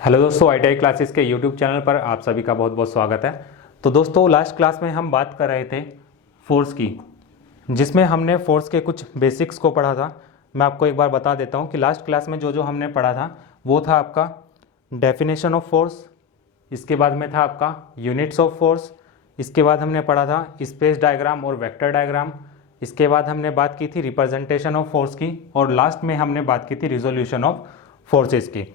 Hello दोस्तों, ITI classes के YouTube channel पर आप सभी का बहुत बहुत स्वागत है। तो दोस्तों, लास्ट क्लास में हम बात कर रहे थे फोर्स की, जिसमें हमने फोर्स के कुछ बेसिक्स को पढ़ा था। मैं आपको एक बार बता देता हूं कि लास्ट क्लास में जो जो हमने पढ़ा था वो था आपका डेफिनेशन ऑफ फोर्स, इसके बाद में था आपका यूनिट्स ऑफ फोर्स, इसके बाद हमने पढ़ा था स्पेस डायग्राम और वेक्टर डायग्राम, इसके बाद हमने बात की थी रिप्रेजेंटेशन ऑफ फोर्स की, और लास्ट में हमने बात की थी रिजोल्यूशन ऑफ फोर्सेस की।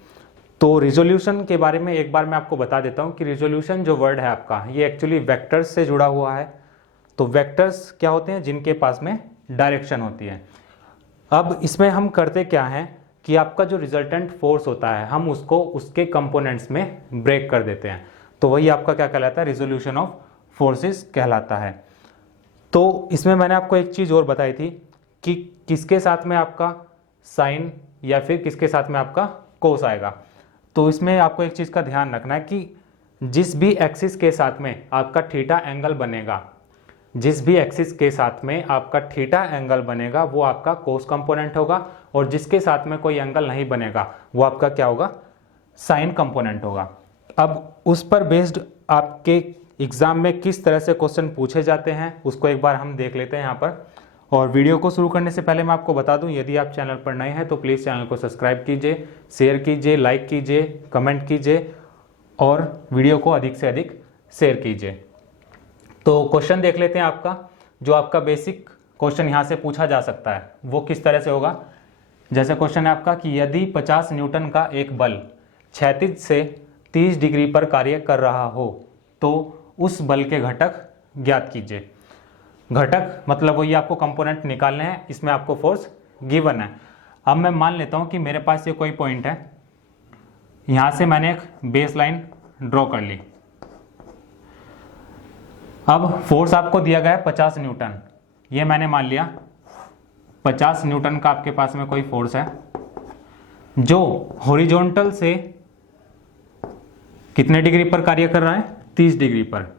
तो रिजोल्यूशन के बारे में एक बार मैं आपको बता देता हूं कि रिजोल्यूशन जो वर्ड है आपका, ये एक्चुअली वेक्टर्स से जुड़ा हुआ है। तो वेक्टर्स क्या होते हैं? जिनके पास में डायरेक्शन होती है। अब इसमें हम करते क्या हैं कि आपका जो रिजल्टेंट फोर्स होता है हम उसको उसके कंपोनेंट्स में ब्रेक कर देते हैं। तो वही आपका क्या कहलाता है? रिजोल्यूशन ऑफ फोर्सेस कहलाता है। तो इसमें मैंने आपको एक चीज़ और बताई थी कि किसके साथ में आपका साइन या फिर किसके साथ में आपका कोस आएगा। तो इसमें आपको एक चीज़ का ध्यान रखना है कि जिस भी एक्सिस के साथ में आपका थीटा एंगल बनेगा, जिस भी एक्सिस के साथ में आपका थीटा एंगल बनेगा वो आपका कोस कंपोनेंट होगा, और जिसके साथ में कोई एंगल नहीं बनेगा वो आपका क्या होगा? साइन कंपोनेंट होगा। अब उस पर बेस्ड आपके एग्जाम में किस तरह से क्वेश्चन पूछे जाते हैं उसको एक बार हम देख लेते हैं यहाँ पर। और वीडियो को शुरू करने से पहले मैं आपको बता दूं, यदि आप चैनल पर नए हैं तो प्लीज़ चैनल को सब्सक्राइब कीजिए, शेयर कीजिए, लाइक कीजिए, कमेंट कीजिए और वीडियो को अधिक से अधिक शेयर कीजिए। तो क्वेश्चन देख लेते हैं आपका। जो आपका बेसिक क्वेश्चन यहाँ से पूछा जा सकता है वो किस तरह से होगा। जैसे क्वेश्चन है आपका कि यदि 50 न्यूटन का एक बल क्षैतिज से 30 डिग्री पर कार्य कर रहा हो तो उस बल के घटक ज्ञात कीजिए। घटक मतलब वही आपको कंपोनेंट निकालने हैं, इसमें आपको फोर्स गिवन है। अब मैं मान लेता हूं कि मेरे पास ये कोई पॉइंट है, यहां से मैंने एक बेस लाइन ड्रॉ कर ली। अब फोर्स आपको दिया गया है 50 न्यूटन, ये मैंने मान लिया 50 न्यूटन का आपके पास में कोई फोर्स है जो हॉरिजॉन्टल से कितने डिग्री पर कार्य कर रहा है? 30 डिग्री पर।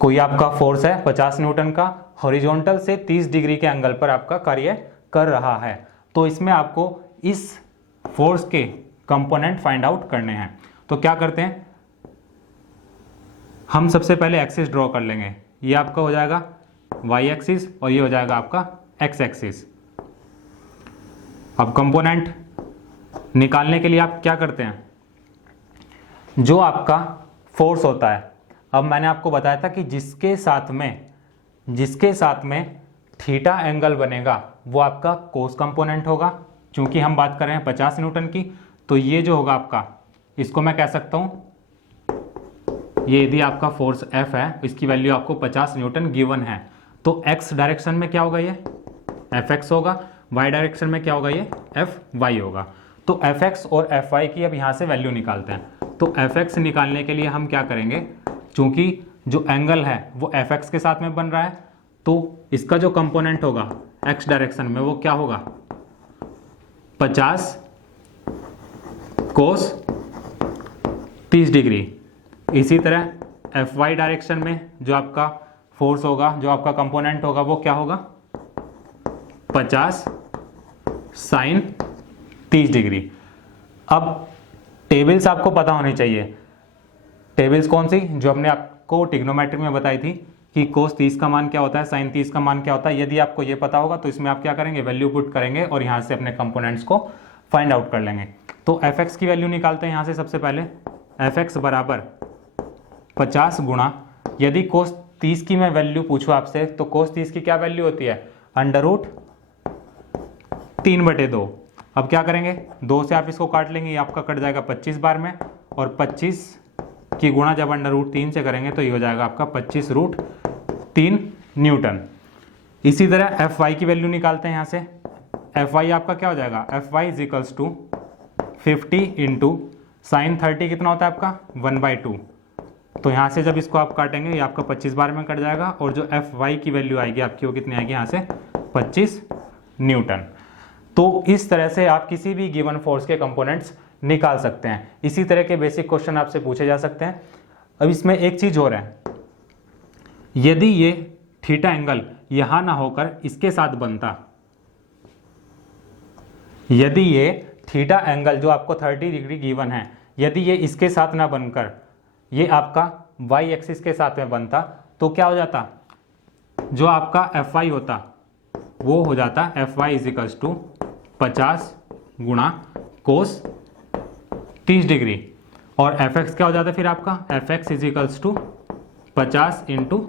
कोई आपका फोर्स है 50 न्यूटन का, हॉरिजॉन्टल से 30 डिग्री के एंगल पर आपका कार्य कर रहा है। तो इसमें आपको इस फोर्स के कंपोनेंट फाइंड आउट करने हैं। तो क्या करते हैं, हम सबसे पहले एक्सिस ड्रॉ कर लेंगे। ये आपका हो जाएगा y एक्सिस और ये हो जाएगा आपका x एक्सिस। अब कंपोनेंट निकालने के लिए आप क्या करते हैं, जो आपका फोर्स होता है, अब मैंने आपको बताया था कि जिसके साथ में थीटा एंगल बनेगा वो आपका कोस कंपोनेंट होगा। क्योंकि हम बात कर रहे हैं 50 न्यूटन की, तो ये जो होगा आपका, इसको मैं कह सकता हूं, ये यदि आपका फोर्स F है, इसकी वैल्यू आपको 50 न्यूटन गिवन है, तो x डायरेक्शन में क्या होगा? ये Fx होगा, y डायरेक्शन में क्या होगा? ये Fy होगा। तो Fx और Fy की अब यहां से वैल्यू निकालते हैं। तो Fx निकालने के लिए हम क्या करेंगे, चूंकि जो एंगल है वो Fx के साथ में बन रहा है, तो इसका जो कंपोनेंट होगा x डायरेक्शन में वो क्या होगा? 50 कोस 30 डिग्री। इसी तरह Fy डायरेक्शन में जो आपका फोर्स होगा, जो आपका कंपोनेंट होगा वो क्या होगा? 50 साइन 30 डिग्री। अब टेबल्स आपको पता होनी चाहिए। टेबल्स कौन सी? जो हमने आपको ट्रिग्नोमेट्री में बताई थी कि कोस 30 का मान क्या होता है, साइन 30 का मान क्या होता है। यदि आपको ये पता होगा तो इसमें आप क्या करेंगे, वैल्यू पुट करेंगे और यहाँ से अपने कंपोनेंट्स को फाइंड आउट कर लेंगे। तो Fx की वैल्यू निकालते हैं यहाँ से। सबसे पहले Fx बराबर 50 गुणा, यदि कोस 30 की मैं वैल्यू पूछूँ आपसे तो कोस 30 की क्या वैल्यू होती है? √3/2। अब क्या करेंगे, 2 से आप इसको काट लेंगे, ये आपका कट जाएगा 25 बार में, और 25 की गुणा जब √3 से करेंगे तो ये हो जाएगा आपका 25√3 न्यूटन। इसी तरह Fy की वैल्यू निकालते हैं यहाँ से। Fy आपका क्या हो जाएगा? Fy equals to 50 into sine 30 कितना होता है आपका? 1/2। तो यहाँ से जब इसको आप काटेंगे ये आपका 25 बार में कट जाएगा, और जो Fy की वैल्यू आएगी आपकी वो कितनी आएगी यहाँ से? 25 न्यूटन। तो इस तरह से आप किसी भी गिवन फोर्स के कंपोनेंट्स निकाल सकते हैं। इसी तरह के बेसिक क्वेश्चन आपसे पूछे जा सकते हैं। अब इसमें एक चीज और है, यदि ये थीटा एंगल यहां ना होकर इसके साथ बनता, यदि ये थीटा एंगल जो आपको 30 डिग्री गिवन है, यदि ये इसके साथ ना बनकर ये आपका वाई एक्सिस के साथ में बनता तो क्या हो जाता, जो आपका एफ वाई होता वो हो जाता एफ वाई इजिकल्स टू 50 गुणा कोस 30 डिग्री, और एफ एक्स क्या हो जाता है फिर आपका F X equals to 50 into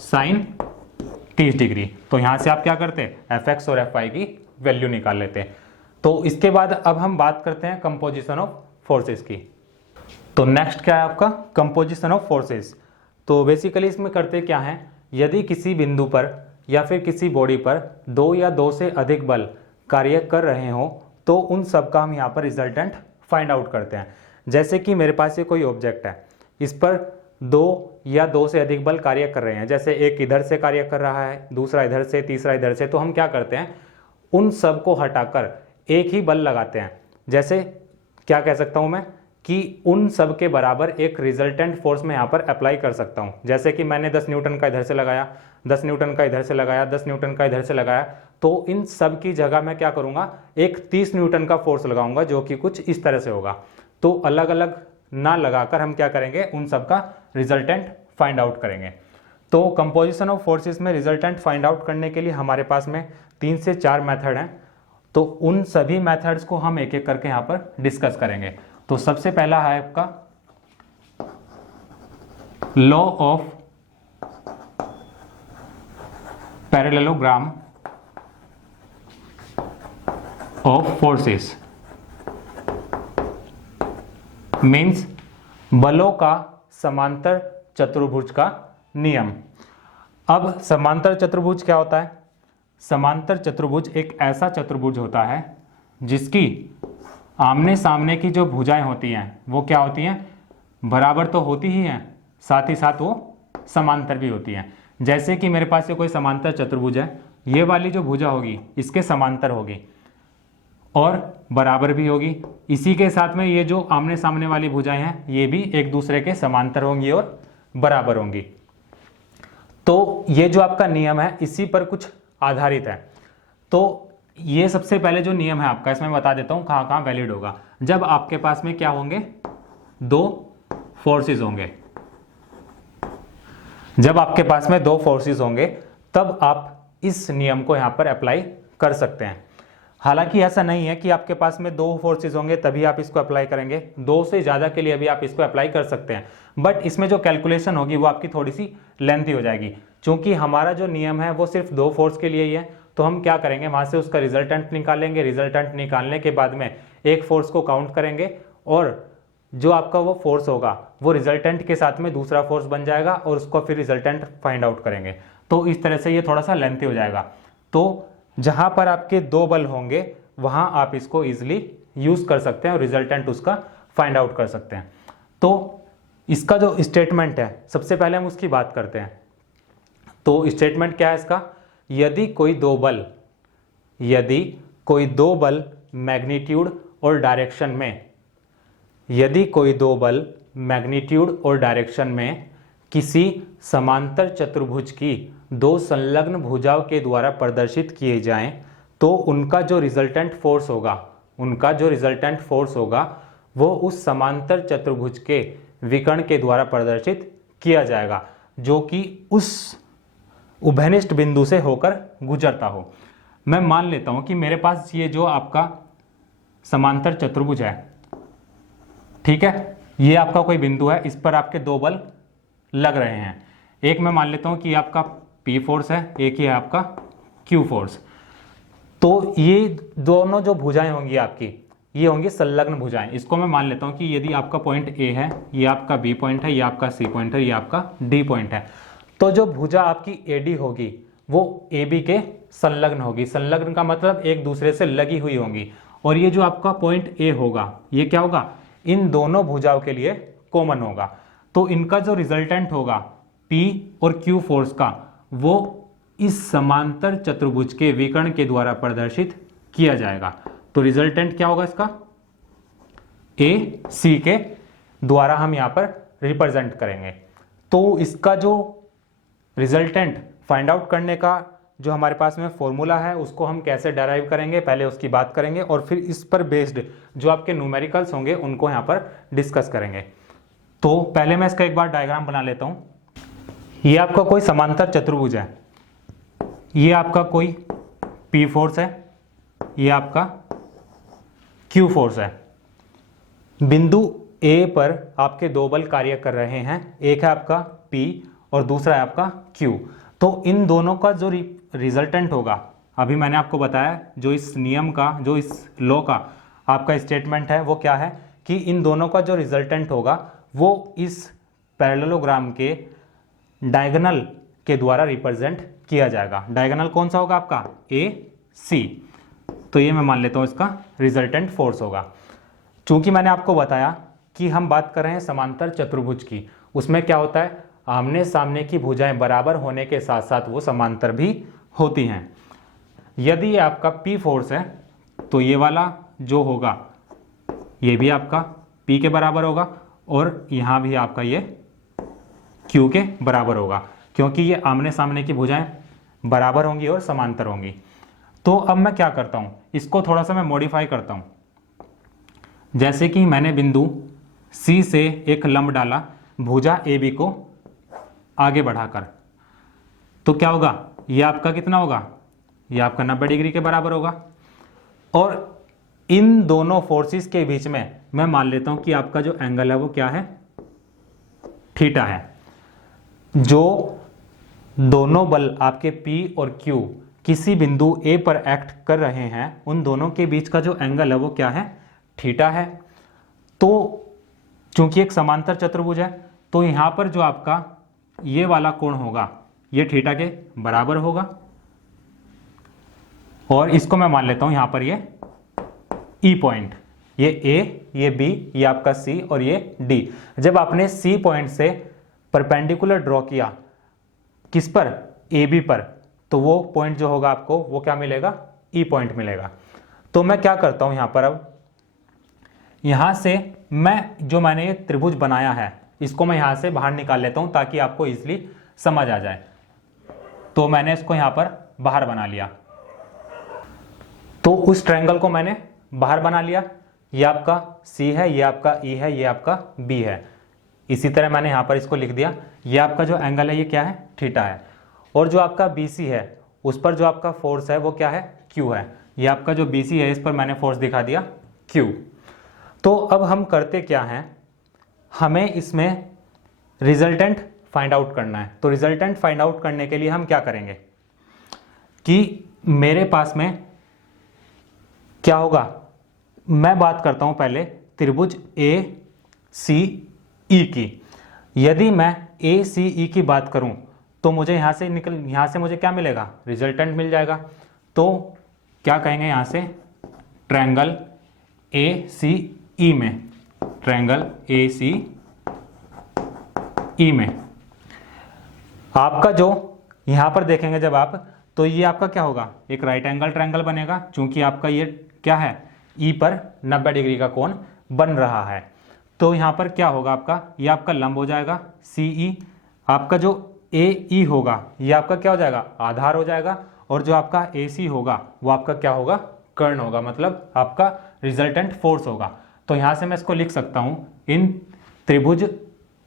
sine 30 degree. तो यहां से आप क्या करते हैं, एफ एक्स और एफ वाई की वैल्यू निकाल लेते हैं। तो इसके बाद अब हम बात करते हैं कंपोजिशन ऑफ फोर्सेस की। तो नेक्स्ट क्या है आपका, कंपोजिशन ऑफ फोर्सेस। तो बेसिकली इसमें करते क्या है, यदि किसी बिंदु पर या फिर किसी बॉडी पर दो या दो से अधिक बल कार्य कर रहे हो तो उन सब का हम यहाँ पर रिजल्टेंट फाइंड आउट करते हैं। जैसे कि मेरे पास ये कोई ऑब्जेक्ट है, इस पर दो या दो से अधिक बल कार्य कर रहे हैं, जैसे एक इधर से कार्य कर रहा है, दूसरा इधर से, तीसरा इधर से, तो हम क्या करते हैं, उन सब को हटाकर एक ही बल लगाते हैं। जैसे क्या कह सकता हूं मैं कि उन सब के बराबर एक रिजल्टेंट फोर्स में यहाँ पर अप्लाई कर सकता हूँ। जैसे कि मैंने 10 न्यूटन का इधर से लगाया, 10 न्यूटन का इधर से लगाया, 10 न्यूटन का इधर से लगाया, तो इन सब की जगह मैं क्या करूँगा, एक 30 न्यूटन का फोर्स लगाऊंगा जो कि कुछ इस तरह से होगा। तो अलग अलग ना लगाकर हम क्या करेंगे, उन सब का रिजल्टेंट फाइंड आउट करेंगे। तो कंपोजिशन ऑफ फोर्सेस में रिजल्टेंट फाइंड आउट करने के लिए हमारे पास में 3 से 4 मेथड हैं। तो उन सभी मेथड्स को हम एक एक करके यहाँ पर डिस्कस करेंगे। तो सबसे पहला है आपका law of parallelogram of forces, means बलों का समांतर चतुर्भुज का नियम। अब समांतर चतुर्भुज क्या होता है, समांतर चतुर्भुज एक ऐसा चतुर्भुज होता है जिसकी आमने सामने की जो भुजाएं होती हैं वो क्या होती हैं, बराबर तो होती ही हैं, साथ ही साथ वो समांतर भी होती हैं। जैसे कि मेरे पास ये कोई समांतर चतुर्भुज है, ये वाली जो भुजा होगी इसके समांतर होगी और बराबर भी होगी। इसी के साथ में ये जो आमने सामने वाली भुजाएं हैं ये भी एक दूसरे के समांतर होंगी और बराबर होंगी। तो ये जो आपका नियम है इसी पर कुछ आधारित है। तो ये सबसे पहले जो नियम है आपका, इसमें बता देता हूं कहां कहां वैलिड होगा। जब आपके पास में क्या होंगे, दो फोर्सेस होंगे, जब आपके पास में दो फोर्सेस होंगे तब आप इस नियम को यहां पर अप्लाई कर सकते हैं। हालांकि ऐसा नहीं है कि आपके पास में दो फोर्सेस होंगे तभी आप इसको अप्लाई करेंगे, दो से ज्यादा के लिए भी आप इसको अप्लाई कर सकते हैं, बट इसमें जो कैलकुलेशन होगी वो आपकी थोड़ी सी लेंथी हो जाएगी। क्योंकि हमारा जो नियम है वो सिर्फ दो फोर्स के लिए ही है, तो हम क्या करेंगे, वहां से उसका रिजल्टेंट निकालेंगे, रिजल्टेंट निकालने के बाद में एक फोर्स को काउंट करेंगे और जो आपका वो फोर्स होगा वो रिजल्टेंट के साथ में दूसरा फोर्स बन जाएगा और उसको फिर रिजल्टेंट फाइंड आउट करेंगे। तो इस तरह से ये थोड़ा सा लेंथी हो जाएगा। तो जहां पर आपके दो बल होंगे वहां आप इसको इजिली यूज कर सकते हैं और रिजल्टेंट उसका फाइंड आउट कर सकते हैं। तो इसका जो स्टेटमेंट है सबसे पहले हम उसकी बात करते हैं। तो स्टेटमेंट क्या है इसका, यदि कोई दो बल मैग्नीट्यूड और डायरेक्शन में, यदि कोई दो बल मैग्नीट्यूड और डायरेक्शन में किसी समांतर चतुर्भुज की दो संलग्न भुजाओं के द्वारा प्रदर्शित किए जाएं तो उनका जो रिजल्टेंट फोर्स होगा वो उस समांतर चतुर्भुज के विकर्ण के द्वारा प्रदर्शित किया जाएगा जो कि उस उभयनिष्ठ बिंदु से होकर गुजरता हो। मैं मान लेता हूं कि मेरे पास ये जो आपका समांतर चतुर्भुज है, ठीक है, ये आपका कोई बिंदु है, इस पर आपके दो बल लग रहे हैं। एक मैं मान लेता हूं कि आपका P फोर्स है, एक ही है आपका Q फोर्स। तो ये दोनों जो भुजाएं होंगी आपकी, ये होंगी संलग्न भुजाएं। इसको मैं मान लेता हूं कि यदि आपका पॉइंट A है, ये आपका B पॉइंट है, ये आपका C पॉइंट है, ये आपका D पॉइंट है। तो जो भुजा आपकी AD होगी वो AB के संलग्न होगी। संलग्न का मतलब एक दूसरे से लगी हुई होंगी। और ये जो आपका पॉइंट A होगा ये क्या होगा, इन दोनों भुजाओं के लिए कॉमन होगा। तो इनका जो रिजल्टेंट होगा P और Q फोर्स का, वो इस समांतर चतुर्भुज के विकर्ण के द्वारा प्रदर्शित किया जाएगा। तो रिजल्टेंट क्या होगा इसका, AC के द्वारा हम यहां पर रिप्रेजेंट करेंगे। तो इसका जो रिजल्टेंट फाइंड आउट करने का जो हमारे पास में फॉर्मूला है उसको हम कैसे डेराइव करेंगे, पहले उसकी बात करेंगे और फिर इस पर बेस्ड जो आपके न्यूमेरिकल्स होंगे उनको यहाँ पर डिस्कस करेंगे। तो पहले मैं इसका एक बार डायग्राम बना लेता हूँ। ये आपका कोई समांतर चतुर्भुज है, ये आपका कोई P फोर्स है, ये आपका Q फोर्स है। बिंदु A पर आपके दो बल कार्य कर रहे हैं, एक है आपका P और दूसरा है आपका Q। तो इन दोनों का जो रिजल्टेंट होगा, अभी मैंने आपको बताया जो इस नियम का, जो इस लॉ का आपका स्टेटमेंट है वो क्या है कि इन दोनों का जो रिजल्टेंट होगा वो इस पैरेललोग्राम के डायगोनल के द्वारा रिप्रेजेंट किया जाएगा। डायगोनल कौन सा होगा आपका, AC। तो ये मैं मान लेता हूँ इसका रिजल्टेंट फोर्स होगा। चूंकि मैंने आपको बताया कि हम बात कर रहे हैं समांतर चतुर्भुज की, उसमें क्या होता है, आमने सामने की भुजाएं बराबर होने के साथ साथ वो समांतर भी होती हैं। यदि ये आपका P फोर्स है तो ये वाला जो होगा ये भी आपका P के बराबर होगा और यहाँ भी आपका ये Q के बराबर होगा, क्योंकि ये आमने सामने की भुजाएं बराबर होंगी और समांतर होंगी। तो अब मैं क्या करता हूँ, इसको थोड़ा सा मैं मॉडिफाई करता हूँ। जैसे कि मैंने बिंदु C से एक लंब डाला भुजा AB को आगे बढ़ाकर, तो क्या होगा, ये आपका कितना होगा, ये आपका 90 डिग्री के बराबर होगा। और इन दोनों फोर्सेस के बीच में मैं मान लेता हूं कि आपका जो एंगल है वो क्या है, थीटा है। जो दोनों बल आपके P और Q किसी बिंदु A पर एक्ट कर रहे हैं उन दोनों के बीच का जो एंगल है वो क्या है, थीटा है। तो चूंकि एक समांतर चतुर्भुज है तो यहां पर जो आपका ये वाला कोण होगा ये थीटा के बराबर होगा। और इसको मैं मान लेता हूं यहां पर ये E पॉइंट, ये A, ये B, ये आपका C और ये D। जब आपने C पॉइंट से परपेंडिकुलर ड्रॉ किया किस पर, AB पर, तो वो पॉइंट जो होगा आपको वो क्या मिलेगा, E पॉइंट मिलेगा। तो मैं क्या करता हूं यहां पर, अब यहां से मैं जो मैंने ये त्रिभुज बनाया है इसको मैं यहां से बाहर निकाल लेता हूं ताकि आपको इजीली समझ आ जाए। तो मैंने इसको यहां पर बाहर बना लिया, तो उस ट्रायंगल को मैंने बाहर बना लिया। ये आपका C है, ये आपका E है, ये आपका B है। इसी तरह मैंने यहां पर इसको लिख दिया। ये आपका जो एंगल है ये क्या है, थीटा है। और जो आपका BC है उस पर जो आपका फोर्स है वो क्या है, Q है। ये आपका जो BC है इस पर मैंने फोर्स दिखा दिया Q। तो अब हम करते क्या हैं, हमें इसमें रिजल्टेंट फाइंड आउट करना है। तो रिजल्टेंट फाइंड आउट करने के लिए हम क्या करेंगे कि मेरे पास में क्या होगा, मैं बात करता हूं पहले त्रिभुज ACE की। यदि मैं ACE की बात करूं तो मुझे यहां से मुझे क्या मिलेगा, रिजल्टेंट मिल जाएगा। तो क्या कहेंगे यहां से, ट्रायंगल ACE में, ट्रायंगल ACE में आपका जो यहां पर देखेंगे जब आप, तो ये आपका क्या होगा, एक राइट एंगल ट्रायंगल बनेगा। चूंकि आपका ये क्या है, E पर 90 डिग्री का कोण बन रहा है। तो यहां पर क्या होगा आपका, ये आपका लंब हो जाएगा CE। आपका जो AE होगा ये आपका क्या हो जाएगा, आधार हो जाएगा। और जो आपका AC होगा वो आपका क्या होगा, कर्ण होगा, मतलब आपका रिजल्टेंट फोर्स होगा। तो यहां से मैं इसको लिख सकता हूं, इन त्रिभुज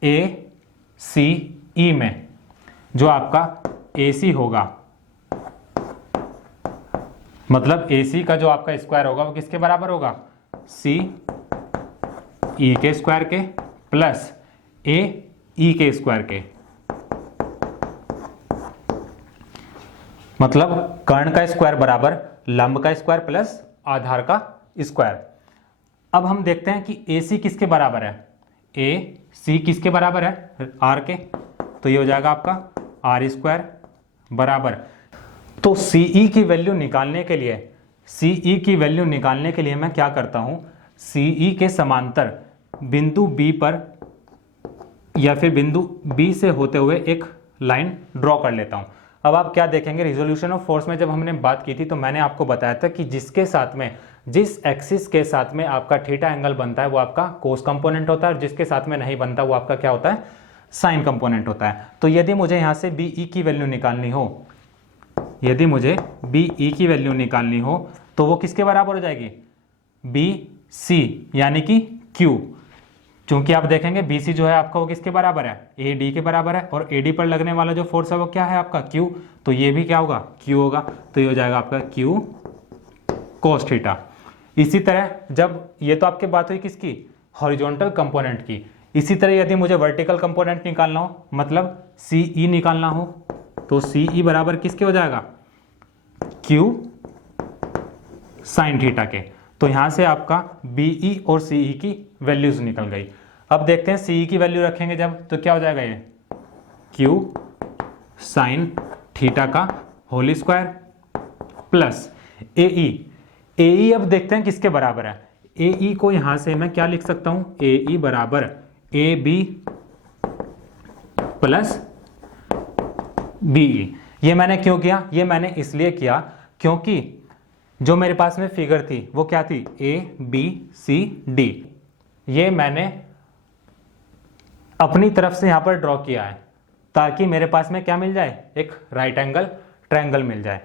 ACE में जो आपका AC होगा, मतलब AC का जो आपका स्क्वायर होगा वो किसके बराबर होगा, CE के स्क्वायर के प्लस AE के स्क्वायर के। मतलब कर्ण का स्क्वायर बराबर लंब का स्क्वायर प्लस आधार का स्क्वायर। अब हम देखते हैं कि AC किसके बराबर है, AC किसके बराबर है, R के। तो ये हो जाएगा आपका R स्क्वायर बराबर, तो CE की वैल्यू निकालने के लिए मैं क्या करता हूं, CE के समांतर बिंदु B पर या फिर बिंदु B से होते हुए एक लाइन ड्रॉ कर लेता हूं। अब आप क्या देखेंगे, रिजोल्यूशन ऑफ फोर्स में जब हमने बात की थी तो मैंने आपको बताया था कि जिस एक्सिस के साथ में आपका थीटा एंगल बनता है वो आपका कोस कंपोनेंट होता है, और जिसके साथ में नहीं बनता वो आपका क्या होता है, साइन कंपोनेंट होता है। तो यदि मुझे यहां से BE की वैल्यू निकालनी हो, यदि मुझे बी ई की वैल्यू निकालनी हो तो वो किसके बराबर हो जाएगी, बी सी यानी कि क्यू। चूंकि आप देखेंगे बी सी जो है आपका वो किसके बराबर है, ए डी के बराबर है, और ए डी पर लगने वाला जो फोर्स है वो क्या है आपका, क्यू। तो ये भी क्या होगा, क्यू होगा। तो ये हो जाएगा आपका क्यू कोस थीटा। इसी तरह जब ये तो आपकी बात हुई किसकी, हॉरिजॉन्टल कंपोनेंट की। इसी तरह यदि मुझे वर्टिकल कंपोनेंट निकालना हो, मतलब सी ई निकालना हो, तो सी ई बराबर किसके हो जाएगा, क्यू साइन थीटा के। तो यहां से आपका बीई और सीई की वैल्यूज निकल गई। अब देखते हैं सीई की वैल्यू रखेंगे जब, तो क्या हो जाएगा, ये क्यू साइन थीटा का होल स्क्वायर प्लस एई। एई अब देखते हैं किसके बराबर है। एई को यहां से मैं क्या लिख सकता हूं, एई बराबर ए बी प्लस बीई। ये मैंने क्यों किया, ये मैंने इसलिए किया क्योंकि जो मेरे पास में फिगर थी वो क्या थी, ए बी सी डी। ये मैंने अपनी तरफ से यहां पर ड्रॉ किया है ताकि मेरे पास में क्या मिल जाए, एक राइट एंगल ट्रायंगल मिल जाए।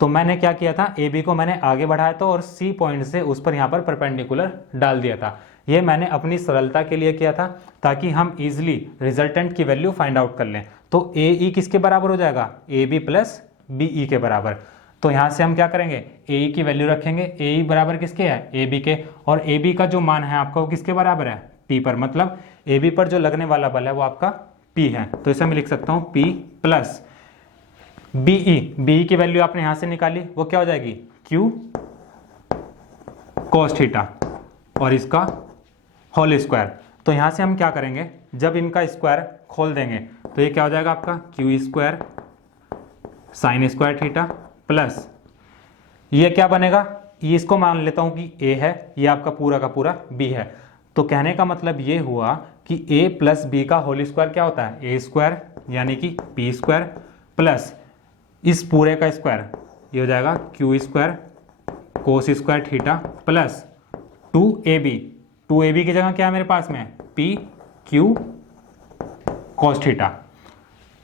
तो मैंने क्या किया था, ए बी को मैंने आगे बढ़ाया था और सी पॉइंट से उस पर यहां पर परपेंडिकुलर डाल दिया था। ये मैंने अपनी सरलता के लिए किया था ताकि हम इजिली रिजल्टेंट की वैल्यू फाइंड आउट कर लें। तो ए ई किसके बराबर हो जाएगा, A B plus B E के बराबर। तो यहां से हम क्या करेंगे, ए ई की वैल्यू रखेंगे, ए ई बराबर किसके है, ए बी के, और ए बी का जो मान है आपका वो किसके बराबर है, पी पर। मतलब ए बी पर जो लगने वाला बल है वो आपका पी है। तो इसे मैं लिख सकता हूं पी प्लस बीई। बीई की वैल्यू आपने यहां से निकाली, वो क्या हो जाएगी, क्यू कॉस थीटा और इसका होल स्क्वायर। तो यहां से हम क्या करेंगे, जब इनका स्क्वायर खोल देंगे तो ये क्या हो जाएगा आपका, Q square sine square theta plus ये क्या बनेगा, ये इसको मान लेता हूं कि ए है, ये आपका पूरा का पूरा बी है। तो कहने का मतलब ये हुआ कि ए प्लस बी का होल स्क्वायर क्या होता है, ए स्क्वायर यानी कि पी स्क्वायर प्लस इस पूरे का स्क्वायर, ये हो जाएगा Q square cos square theta plus 2ab। 2ab की जगह क्या है मेरे पास में, पी क्यू कोस थीटा।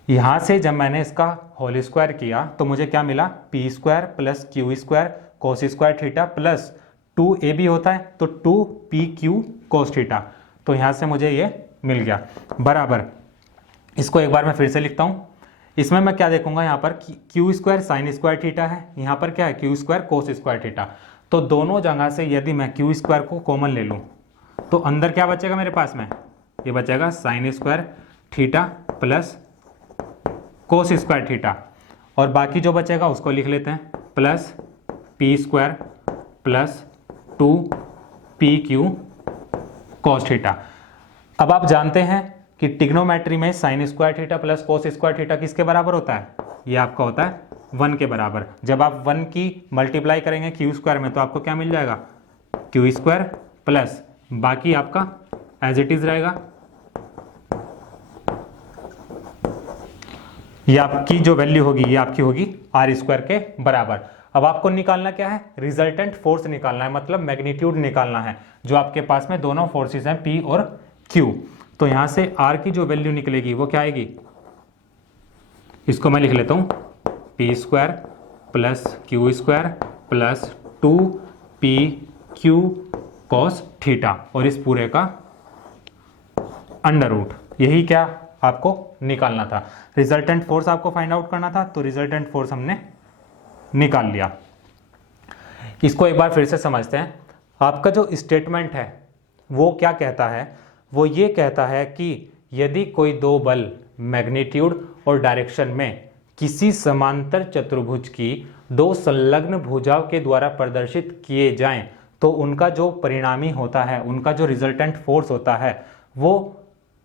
यहां से जब मैंने इसका होल स्क्वायर किया तो मुझे क्या मिला, P square plus Q square cos square theta plus 2ab होता है तो 2pq कोस थीटा। तो यहां से मुझे ये मिल गया बराबर। इसको एक बार मैं फिर से लिखता हूं। इसमें मैं क्या देखूंगा, यहाँ पर Q square sine square theta है, यहाँ पर क्या है, Q square cos square theta. तो दोनों जगह से यदि मैं क्यू स्क्वायर को कॉमन ले लूँ तो अंदर क्या बचेगा मेरे पास में, ये बचेगा sign square theta plus cos square theta, और बाकी जो बचेगा उसको लिख लेते हैं plus P square plus 2pq cos theta. अब आप जानते हैं कि ट्रिग्नोमेट्री में sign square theta plus cos square theta किसके बराबर होता है, ये आपका होता है 1 के बराबर। जब आप 1 की मल्टीप्लाई करेंगे क्यू स्क्वायर में तो आपको क्या मिल जाएगा, क्यू स्क्वायर प्लस बाकी आपका एज इट इज रहेगा। ये आपकी जो वैल्यू होगी ये आपकी होगी आर स्क्वायर के बराबर। अब आपको निकालना क्या है, रिजल्टेंट फोर्स निकालना है, मतलब मैग्नीट्यूड निकालना है जो आपके पास में दोनों फोर्सेस हैं पी और क्यू। तो यहां से आर की जो वैल्यू निकलेगी वो क्या आएगी, इसको मैं लिख लेता हूं P square plus Q square plus 2pq cos theta और इस पूरे का अंडर रूट। यही क्या आपको निकालना था, रिजल्टेंट फोर्स आपको फाइंड आउट करना था। तो रिजल्टेंट फोर्स हमने निकाल लिया। इसको एक बार फिर से समझते हैं। आपका जो स्टेटमेंट है वो क्या कहता है, वो ये कहता है कि यदि कोई दो बल मैग्नीट्यूड और डायरेक्शन में किसी समांतर चतुर्भुज की दो संलग्न भुजाओं के द्वारा प्रदर्शित किए जाएं तो उनका जो परिणामी होता है, उनका जो रिजल्टेंट फोर्स होता है वो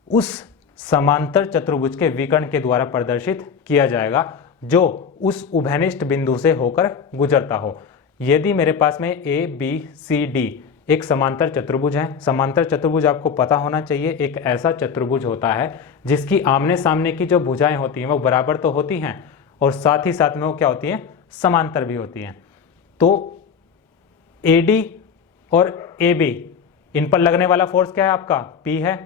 उस समांतर चतुर्भुज के विकर्ण के द्वारा प्रदर्शित किया जाएगा जो उस उभयनिष्ठ बिंदु से होकर गुजरता हो। यदि मेरे पास में ए बी सी डी एक समांतर चतुर्भुज है, समांतर चतुर्भुज आपको पता होना चाहिए एक ऐसा चतुर्भुज होता है जिसकी आमने सामने की जो भुजाएं होती हैं वो बराबर तो होती हैं और साथ ही साथ में वो क्या होती हैं, समांतर भी होती हैं। तो AD और AB इन पर लगने वाला फोर्स क्या है आपका, P है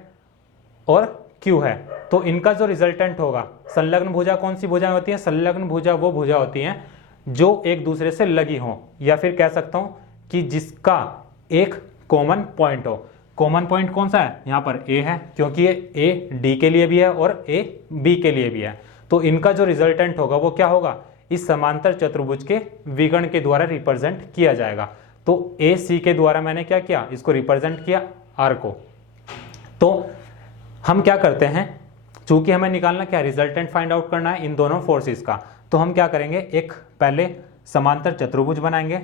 और Q है। तो इनका जो रिजल्टेंट होगा, संलग्न भुजा कौन सी भुजाएं होती हैं, संलग्न भुजा वो भुजा होती हैं जो एक दूसरे से लगी हो, या फिर कह सकता हूं कि जिसका एक कॉमन पॉइंट हो। कॉमन पॉइंट कौन सा है? यहाँ पर ए है, क्योंकि ये ए डी के लिए भी है और ए बी के लिए भी है। तो इनका जो रिजल्टेंट होगा वो क्या होगा? इस समांतर चतुर्भुज के विकर्ण के द्वारा रिप्रेजेंट किया जाएगा। तो ए सी के द्वारा मैंने क्या किया? इसको रिप्रेजेंट किया आर को। तो हम क्या करते हैं, चूंकि हमें निकालना क्या, रिजल्टेंट फाइंड आउट करना है इन दोनों फोर्सेस का, तो हम क्या करेंगे, एक पहले समांतर चतुर्भुज बनाएंगे।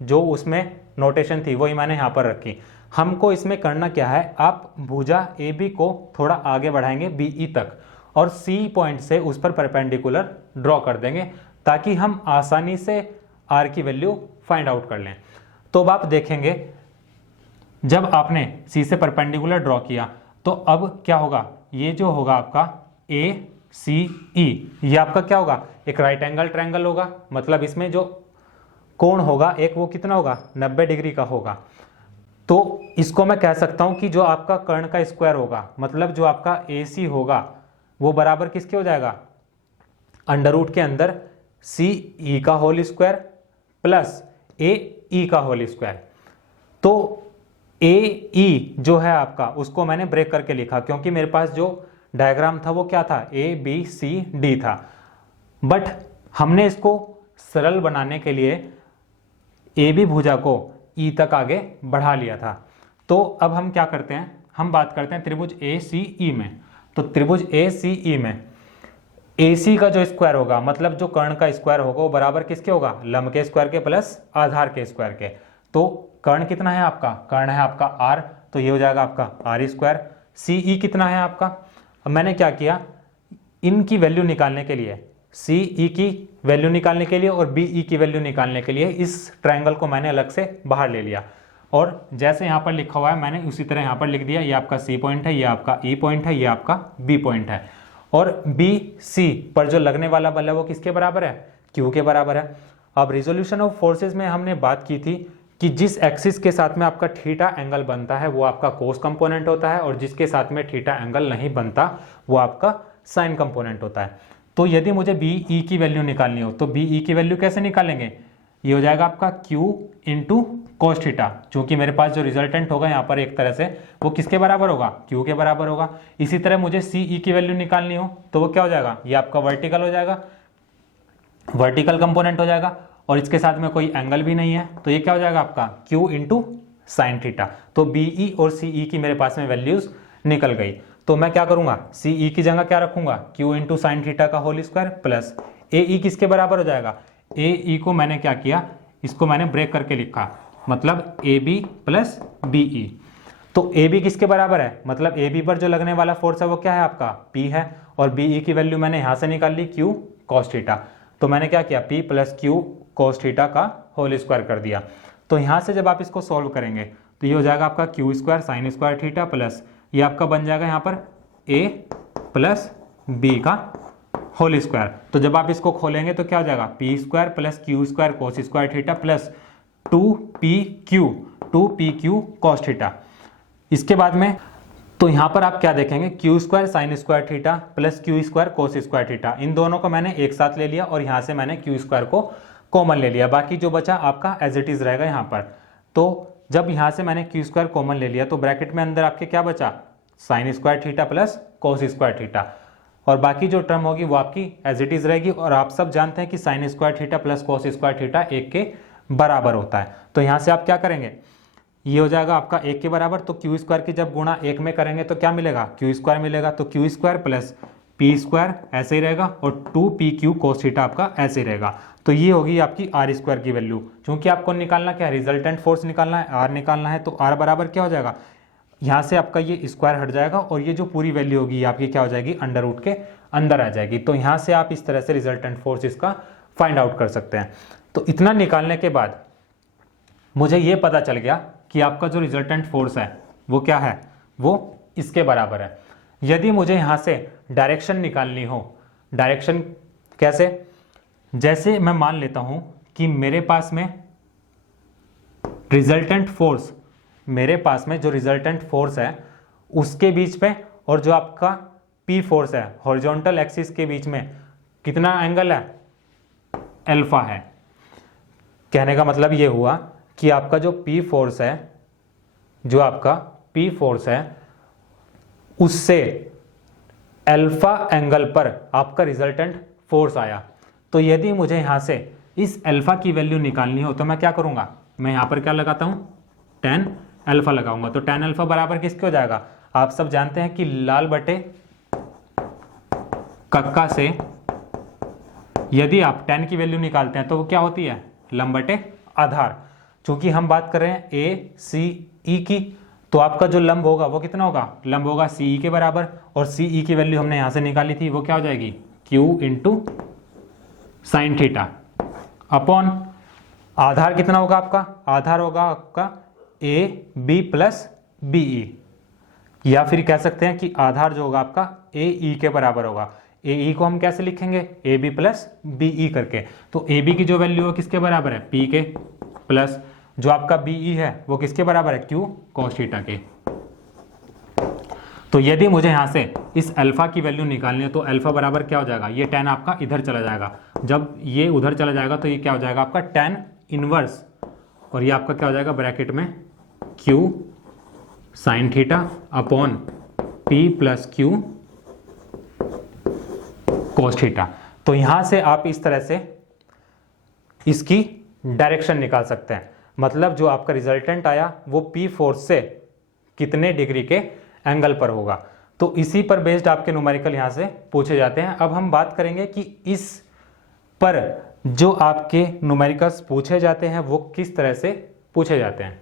जो उसमें नोटेशन थी वही मैंने यहाँ पर रखी। हमको इसमें करना क्या है, आप भुजा ए बी को थोड़ा आगे बढ़ाएंगे बी ई तक, और सी पॉइंट से उस पर परपेंडिकुलर ड्रॉ कर देंगे, ताकि हम आसानी से आर की वैल्यू फाइंड आउट कर लें। तो अब आप देखेंगे, जब आपने सी से परपेंडिकुलर ड्रॉ किया तो अब क्या होगा, ये जो होगा आपका ए सी ई, ये आपका क्या होगा, एक राइट एंगल ट्रायंगल होगा। मतलब इसमें जो कोण होगा एक, वो कितना होगा, 90 डिग्री का होगा। तो इसको मैं कह सकता हूं कि जो आपका कर्ण का स्क्वायर होगा, मतलब जो आपका ए सी होगा, वो बराबर किसके हो जाएगा, अंडर रूट के अंदर सी ई का होल स्क्वायर प्लस ए ई का होल स्क्वायर। तो ए ई जो है आपका, उसको मैंने ब्रेक करके लिखा, क्योंकि मेरे पास जो डायग्राम था वो क्या था, ए बी सी डी था। बट हमने इसको सरल बनाने के लिए ए बी भुजा को ई तक आगे बढ़ा लिया था। तो अब हम क्या करते हैं, हम बात करते हैं त्रिभुज ए सी ई में। तो त्रिभुज ए सी ई में ए सी का जो स्क्वायर होगा, मतलब जो कर्ण का स्क्वायर होगा, वो बराबर किसके होगा, लंब के स्क्वायर के प्लस आधार के स्क्वायर के। तो कर्ण कितना है आपका, कर्ण है आपका आर, तो ये हो जाएगा आपका आर स्क्वायर। सी ई कितना है आपका, अब मैंने क्या किया, इनकी वैल्यू निकालने के लिए, सी ई की वैल्यू निकालने के लिए और बी ई की वैल्यू निकालने के लिए इस ट्रायंगल को मैंने अलग से बाहर ले लिया, और जैसे यहाँ पर लिखा हुआ है मैंने उसी तरह यहाँ पर लिख दिया। ये आपका सी पॉइंट है, ये आपका ई पॉइंट है, ये आपका बी पॉइंट है, और बी सी पर जो लगने वाला बल है वो किसके बराबर है, क्यू के बराबर है। अब रिजोल्यूशन ऑफ फोर्सेस में हमने बात की थी कि जिस एक्सिस के साथ में आपका थीटा एंगल बनता है वो आपका कोस कंपोनेंट होता है, और जिसके साथ में थीटा एंगल नहीं बनता वो आपका साइन कंपोनेंट होता है। तो यदि मुझे बी ई की वैल्यू निकालनी हो तो बी ई की वैल्यू कैसे निकालेंगे, ये हो जाएगा आपका Q इंटू कोस थीटा, क्योंकि मेरे पास जो रिजल्टेंट होगा यहाँ पर एक तरह से वो किसके बराबर होगा, Q के बराबर होगा। इसी तरह मुझे सी ई की वैल्यू निकालनी हो तो वो क्या हो जाएगा, ये आपका वर्टिकल हो जाएगा, वर्टिकल कंपोनेंट हो जाएगा, और इसके साथ में कोई एंगल भी नहीं है, तो ये क्या हो जाएगा आपका Q इंटू साइन थीटा। तो बी ई और सी ई की मेरे पास में वैल्यूज निकल गई। तो मैं क्या करूंगा, सी ई की जगह क्या रखूंगा, Q इंटू साइन थीटा का होल स्क्वायर प्लस ए ई किसके बराबर हो जाएगा, ए ई को मैंने क्या किया, इसको मैंने ब्रेक करके लिखा, मतलब A B plus B E. तो ए बी किसके बराबर है, मतलब ए बी पर जो लगने वाला फोर्स है वो क्या है आपका P है, और बी ई की वैल्यू मैंने यहाँ से निकाल ली Q कॉस थीटा। तो मैंने क्या किया, P plus Q cos theta का होल स्क्वायर कर दिया। तो यहाँ से जब आप इसको सॉल्व करेंगे तो ये हो जाएगा आपका Q square sine square theta plus ये आपका बन जाएगा यहाँ पर A प्लस B का होल स्क्वायर। तो जब आप इसको खोलेंगे तो क्या हो जाएगा, P square plus Q square cos square theta plus 2PQ cos theta. इसके बाद में तो यहाँ पर आप क्या देखेंगे, Q square sine square theta plus Q square cos square theta, इन दोनों को मैंने एक साथ ले लिया और यहाँ से मैंने Q स्क्वायर को कॉमन ले लिया, बाकी जो बचा आपका एज इट इज रहेगा यहाँ पर। तो जब यहाँ से मैंने Q स्क्वायर कॉमन ले लिया तो ब्रैकेट में अंदर आपके क्या बचा, sign square theta plus cos square theta, और बाकी जो टर्म होगी वो आपकी एज इट इज रहेगी। और आप सब जानते हैं कि sign square theta plus cos square theta एक के बराबर होता है। तो यहाँ से आप क्या करेंगे, ये हो जाएगा आपका एक के बराबर, तो Q स्क्वायर की जब गुणा एक में करेंगे तो क्या मिलेगा, Q स्क्वायर मिलेगा। तो Q square plus P square ऐसे ही रहेगा और 2PQ कोस थीटा आपका ऐसे ही रहेगा। तो ये होगी आपकी R स्क्वायर की वैल्यू। क्योंकि आपको निकालना क्या है, रिजल्टेंट फोर्स निकालना है, R निकालना है, तो R बराबर क्या हो जाएगा, यहाँ से आपका ये स्क्वायर हट जाएगा और ये जो पूरी वैल्यू होगी ये आपकी क्या हो जाएगी, अंडर रूट के अंदर आ जाएगी। तो यहाँ से आप इस तरह से रिजल्टेंट फोर्स इसका फाइंड आउट कर सकते हैं। तो इतना निकालने के बाद मुझे ये पता चल गया कि आपका जो रिजल्टेंट फोर्स है वो क्या है, वो इसके बराबर है। यदि मुझे यहाँ से डायरेक्शन निकालनी हो, डायरेक्शन कैसे, जैसे मैं मान लेता हूँ कि मेरे पास में रिजल्टेंट फोर्स, मेरे पास में जो रिजल्टेंट फोर्स है उसके बीच में और जो आपका P फोर्स है हॉरिजॉन्टल एक्सिस के बीच में कितना एंगल है, अल्फा है। कहने का मतलब ये हुआ कि आपका जो P फोर्स है, जो आपका P फोर्स है, उससे अल्फा एंगल पर आपका रिजल्टेंट फोर्स आया। तो यदि मुझे यहाँ से इस अल्फा की वैल्यू निकालनी हो तो मैं क्या करूँगा, मैं यहाँ पर क्या लगाता हूँ, tan अल्फा लगाऊंगा। तो tan अल्फा बराबर किसके हो जाएगा, आप सब जानते हैं कि लाल बटे कक्का से यदि आप tan की वैल्यू निकालते हैं तो वो क्या होती है, लंब बटे आधार। चूंकि हम बात कर रहे हैं ए सी ई की, तो आपका जो लंब होगा वो कितना होगा, लंब होगा सी ई के बराबर, और सी ई की वैल्यू हमने यहाँ से निकाली थी, वो क्या हो जाएगी, Q into sine theta upon आधार कितना होगा आपका, आधार होगा आपका A B plus B E, या फिर कह सकते हैं कि आधार जो होगा आपका ए ई के बराबर होगा। ए ई को हम कैसे लिखेंगे, A B plus B E करके। तो ए बी की जो वैल्यू है किसके बराबर है, पी के, प्लस जो आपका बी ई है वो किसके बराबर है, क्यू कॉस थीटा के। तो यदि मुझे यहाँ से इस अल्फा की वैल्यू निकालनी है तो अल्फा बराबर क्या हो जाएगा, ये tan आपका इधर चला जाएगा, जब ये उधर चला जाएगा तो ये क्या हो जाएगा आपका tan इनवर्स, और ये आपका क्या हो जाएगा ब्रैकेट में Q sign theta upon P plus Q cos theta. तो यहाँ से आप इस तरह से इसकी डायरेक्शन निकाल सकते हैं, मतलब जो आपका रिजल्टेंट आया वो P फोर्स से कितने डिग्री के एंगल पर होगा। तो इसी पर बेस्ड आपके न्यूमेरिकल यहाँ से पूछे जाते हैं। अब हम बात करेंगे कि इस पर जो आपके न्यूमेरिकल्स पूछे जाते हैं वो किस तरह से पूछे जाते हैं।